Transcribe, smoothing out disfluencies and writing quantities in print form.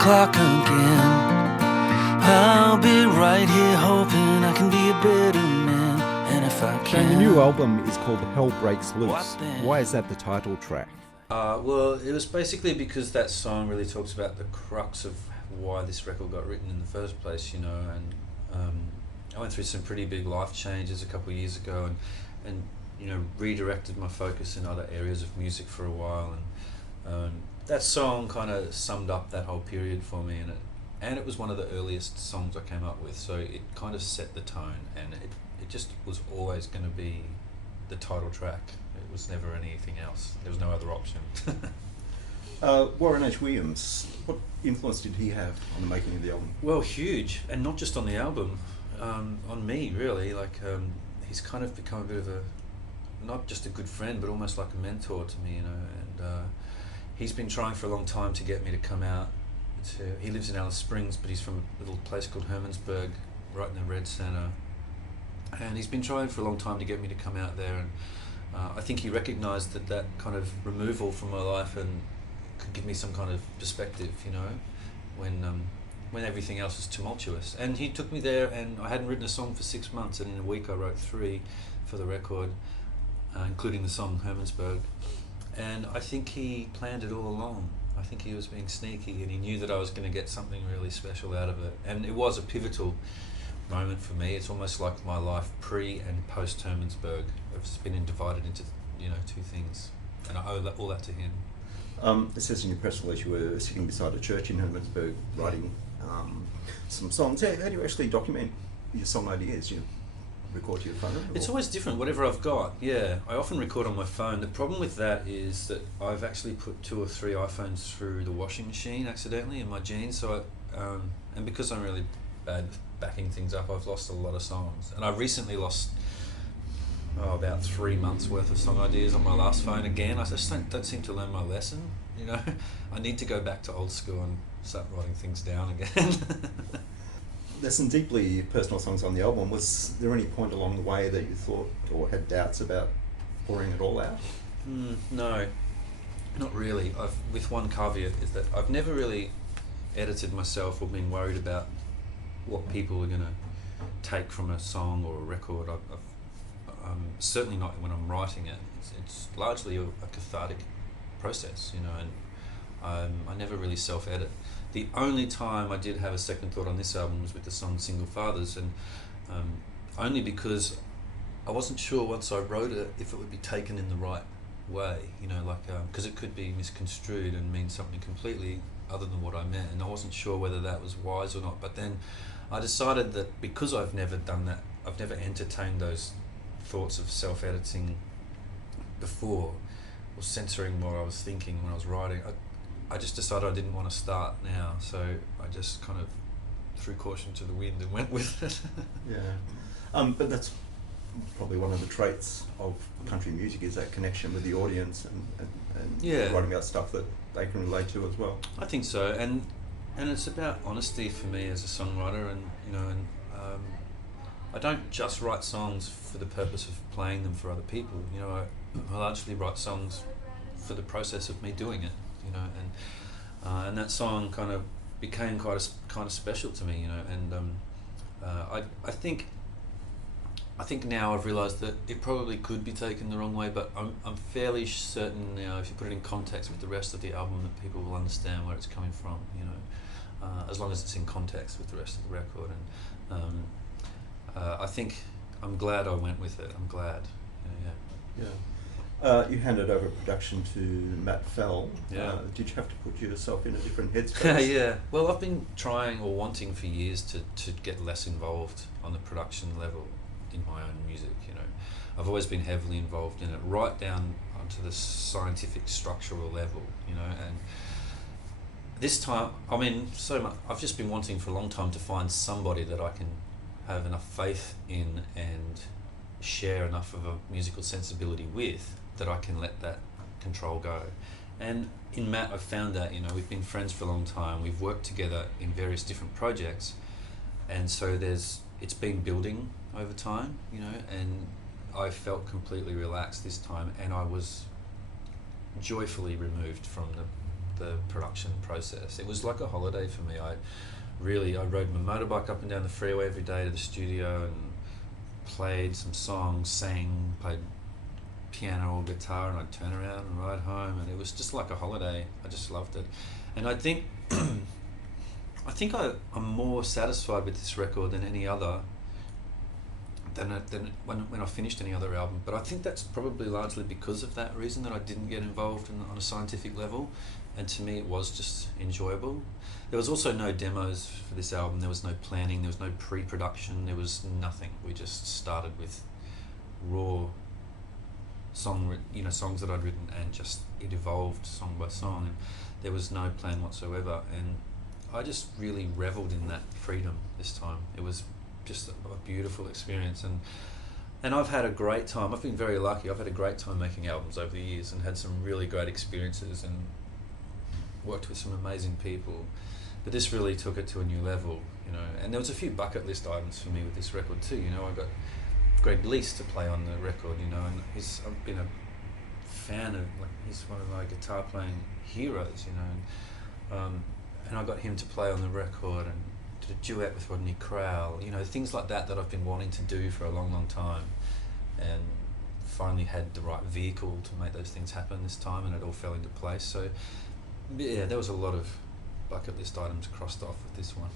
clock again. I'll be right here hoping I can be a better man. And if I And can. the new album is called Hell Breaks Loose. Why is that the title track? Well, it was basically because that song really talks about the crux of why this record got written in the first place, you know, and I went through some pretty big life changes a couple of years ago and you know, redirected my focus in other areas of music for a while, and that song kind of summed up that whole period for me, and it was one of the earliest songs I came up with, so it kind of set the tone, and it just was always going to be the title track. It was never anything else. There was no other option. Warren H. Williams, what influence did he have on the making of the album? Well, huge, and not just on the album, on me really. Like he's kind of become a bit of a, not just a good friend, but almost like a mentor to me, you know. And he's been trying for a long time to get me to come out. He lives in Alice Springs, but he's from a little place called Hermansburg, right in the Red Centre. And he's been trying for a long time to get me to come out there, and I think he recognised that kind of removal from my life and could give me some kind of perspective, you know, when everything else is tumultuous. And he took me there, and I hadn't written a song for 6 months, and in a week I wrote 3 for the record. Including the song Hermansburg, and I think he planned it all along. I think he was being sneaky, and he knew that I was going to get something really special out of it, and it was a pivotal moment for me. It's almost like my life pre and post Hermansburg. It's been divided into, you know, 2 things, and I owe all that to him. It says in your press release you were sitting beside a church in Hermansburg writing some songs. How do you actually document your song ideas? You record to your phone? It's always different, whatever I've got. Yeah, I often record on my phone. The problem with that is that I've actually put 2 or 3 iPhones through the washing machine accidentally in my jeans. So and because I'm really bad at backing things up, I've lost a lot of songs. And I recently lost about 3 months worth of song ideas on my last phone again. I just don't seem to learn my lesson, you know. I need to go back to old school and start writing things down again. There's some deeply personal songs on the album. Was there any point along the way that you thought or had doubts about pouring it all out? No, not really. With one caveat, is that I've never really edited myself or been worried about what people are going to take from a song or a record. Certainly not when I'm writing it. It's largely a cathartic process, you know, and I never really self-edit. The only time I did have a second thought on this album was with the song Single Fathers, and only because I wasn't sure once I wrote it if it would be taken in the right way, you know, like, because it could be misconstrued and mean something completely other than what I meant, and I wasn't sure whether that was wise or not. But then I decided that because I've never done that, I've never entertained those thoughts of self-editing before, or censoring what I was thinking when I was writing. I just decided I didn't want to start now, so I just kind of threw caution to the wind and went with it. Yeah, but that's probably one of the traits of country music, is that connection with the audience and Yeah. writing about stuff that they can relate to as well. I think so, and it's about honesty for me as a songwriter, and you know, and I don't just write songs for the purpose of playing them for other people. You know, I largely write songs for the process of me doing it. You know, and that song kind of became kind of special to me. You know, and I think now I've realised that it probably could be taken the wrong way, but I'm fairly certain now, if you put it in context with the rest of the album, that people will understand where it's coming from. You know, as long as it's in context with the rest of the record, and I think I'm glad I went with it. I'm glad. Yeah. You handed over production to Matt Fell. Yeah. Did you have to put yourself in a different headspace? Yeah. Well, I've been trying or wanting for years to get less involved on the production level in my own music. You know, I've always been heavily involved in it, right down onto the scientific structural level. You know, and this time, I mean, so much. I've just been wanting for a long time to find somebody that I can have enough faith in and share enough of a musical sensibility with, that I can let that control go. And in Matt, I've found that, you know, we've been friends for a long time, we've worked together in various different projects, and so it's been building over time, you know, and I felt completely relaxed this time, and I was joyfully removed from the production process. It was like a holiday for me. I rode my motorbike up and down the freeway every day to the studio and played some songs, sang, played piano or guitar, and I'd turn around and ride home, and it was just like a holiday. I just loved it. And I think I'm more satisfied with this record than any other, than when I finished any other album. But I think that's probably largely because of that reason, that I didn't get involved on a scientific level, and to me it was just enjoyable. There was also no demos for this album. There was no planning, there was no pre-production, there was nothing. We just started with raw songs that I'd written, and just it evolved song by song, and there was no plan whatsoever. And I just really reveled in that freedom this time. It was just a beautiful experience, and I've had a great time. I've been very lucky. I've had a great time making albums over the years, and had some really great experiences, and worked with some amazing people. But this really took it to a new level, you know. And there was a few bucket list items for me with this record too. You know, I got Greg Lease to play on the record, you know, and I've been a fan of, like, he's one of my guitar playing heroes, you know, and I got him to play on the record, and did a duet with Rodney Crowell, you know, things like that I've been wanting to do for a long, long time, and finally had the right vehicle to make those things happen this time, and it all fell into place. So yeah, there was a lot of bucket list items crossed off with this one.